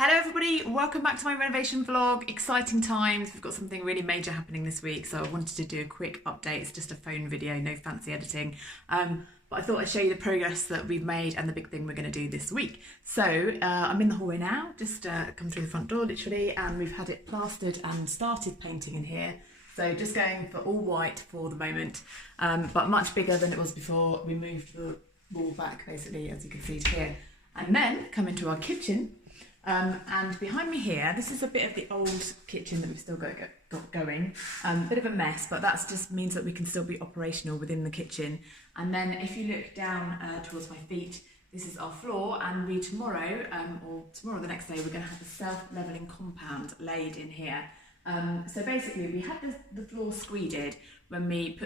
Hello everybody, welcome back to my renovation vlog. Exciting times, we've got something really major happening this week, so I wanted to do a quick update. It's just a phone video, no fancy editing, but I thought I'd show you the progress that we've made and the big thing we're going to do this week. So I'm in the hallway now, just come through the front door literally, and we've had it plastered and started painting in here. So just going for all white for the moment, but much bigger than it was before. We moved the wall back basically, as you can see here, and then come into our kitchen. And behind me here, this is a bit of the old kitchen that we've still got going. Bit of a mess, but that just means that we can still be operational within the kitchen. And then if you look down towards my feet, this is our floor, and tomorrow or the next day, we're going to have the self-leveling compound laid in here. So basically, we had the floor screeded when we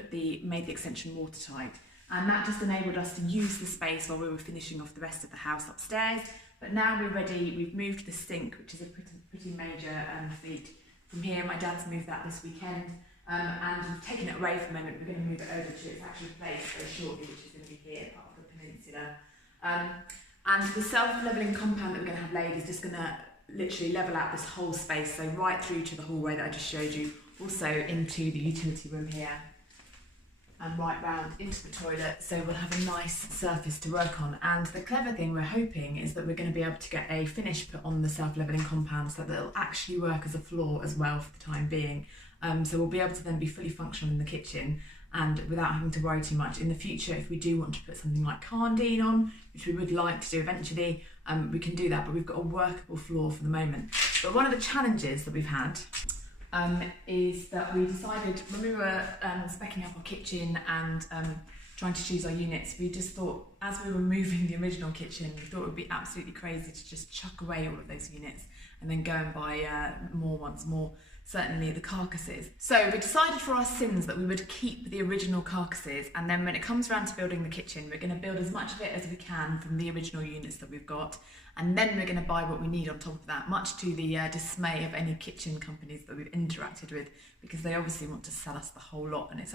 made the extension watertight, and that just enabled us to use the space while we were finishing off the rest of the house upstairs. But now we're ready. We've moved the sink, which is a pretty major feat. From here, my dad's moved that this weekend, and we've taken it away for a moment. We're going to move it over to its actual place very shortly, which is going to be here, part of the peninsula. And the self-leveling compound that we're going to have laid is just going to literally level out this whole space, so right through to the hallway that I just showed you, also into the utility room here, and right round into the toilet, so we'll have a nice surface to work on. And the clever thing we're hoping is that we're going to be able to get a finish put on the self-leveling compound so that it'll actually work as a floor as well for the time being. So we'll be able to then be fully functional in the kitchen and without having to worry too much. In the future, if we do want to put something like Carndine on, which we would like to do eventually, we can do that, but we've got a workable floor for the moment. But one of the challenges that we've had is that we decided when we were speccing up our kitchen and trying to choose our units, we just thought, as we were moving the original kitchen, we thought it would be absolutely crazy to just chuck away all of those units and then go and buy more once more, certainly the carcasses. So we decided for our sins that we would keep the original carcasses, and then when it comes around to building the kitchen, we're going to build as much of it as we can from the original units that we've got, and then we're going to buy what we need on top of that, much to the dismay of any kitchen companies that we've interacted with, because they obviously want to sell us the whole lot, and it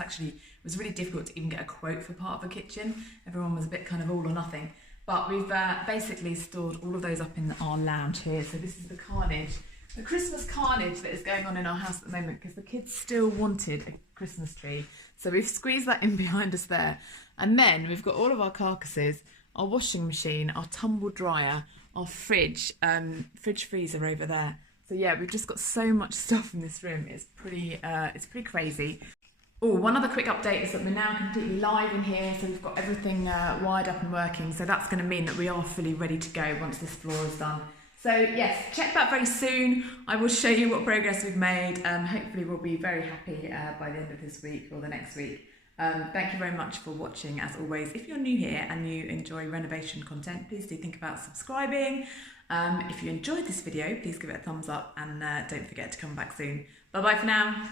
was really difficult to even get a quote for part of a kitchen. Everyone was a bit kind of all or nothing, but we've basically stored all of those up in our lounge here. So this is the carnage, the Christmas carnage that is going on in our house at the moment, because the kids still wanted a Christmas tree. So we've squeezed that in behind us there. And then we've got all of our carcasses, our washing machine, our tumble dryer, our fridge freezer over there. So yeah, we've just got so much stuff in this room. It's pretty crazy. Oh, one other quick update is that we're now completely live in here, so we've got everything wired up and working. So that's going to mean that we are fully ready to go once this floor is done. So yes, check that very soon. I will show you what progress we've made. Hopefully we'll be very happy by the end of this week or the next week. Thank you very much for watching, as always. If you're new here and you enjoy renovation content, please do think about subscribing. If you enjoyed this video, please give it a thumbs up, and don't forget to come back soon. Bye bye for now.